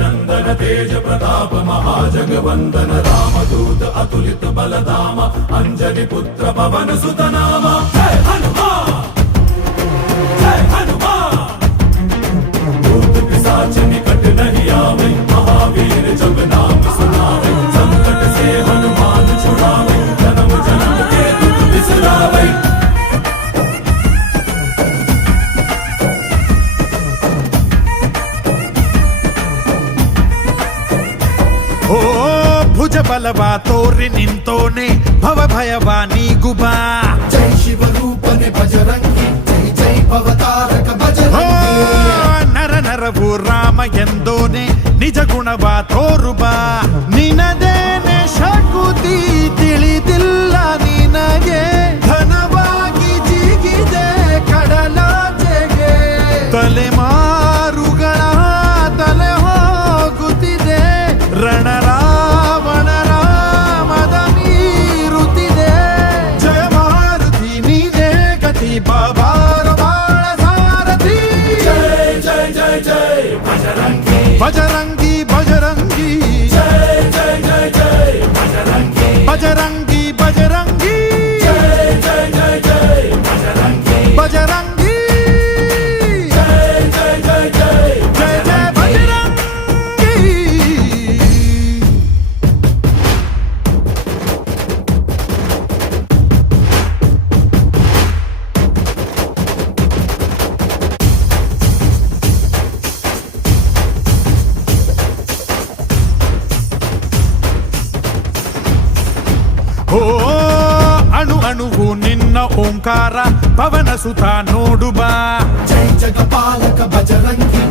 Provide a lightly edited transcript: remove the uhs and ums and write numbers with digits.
नंदन तेज प्रताप महाजगवंदन रामदूत अतुलित बलधाम अंजनी पुत्र पवन सुत नाम जय हनुमान जय हनुमान भूत पिशाच निकट नहीं आवे महावीर जब नाम सुनावे संकट से हनुमान छुड़ावे जन्म जन्म के दुख बिसरावे ओ भुज बलवा तोरि निंतोने भव भयवा नीगुबा जय शिव रूपने बजरंगी जय जय भवतारक बजरंगी ನರ ನರವು ರಾಮ ಎಂದೋನೆ ನಿಜ ಗುಣವ ತೋರುಬಾ ನಿನದೇನೆ ಶಕುತಿ ತಿಳಿದಿಲ್ಲ ನಿನಗೆ ಘನವಾಗಿ ಜಿಗಿದೆ ಕಡಲಾಚೆಗೆ ತಲೆಮಾರುಗಳ ತಲೆ ಹೋಗುತ್ತಿದೆ ರಣರಾವಣ ರಾಮದ ನೀರುತ್ತಿದೆ ಜಯ ಮಾರುತಿ ನೀನೇ ಗತಿ ಬಾಬಾರ ಬಾಳ ಸಾರಥಿ जय जय जय जय बजरंगी बजरंगी बजरंगी जय जय जय जय बजरंगी बजरंगी बजरंगी जय जय जय जय बजरंगी बजरंगी जय जय जय जय जय जय बजरंगी ಓ ಅಣು ಅಣುವು ನಿನ್ನ ಓಂಕಾರ ಪವನ ಸುತ ನೋಡುಬಾ जय जगपालक बजरंगी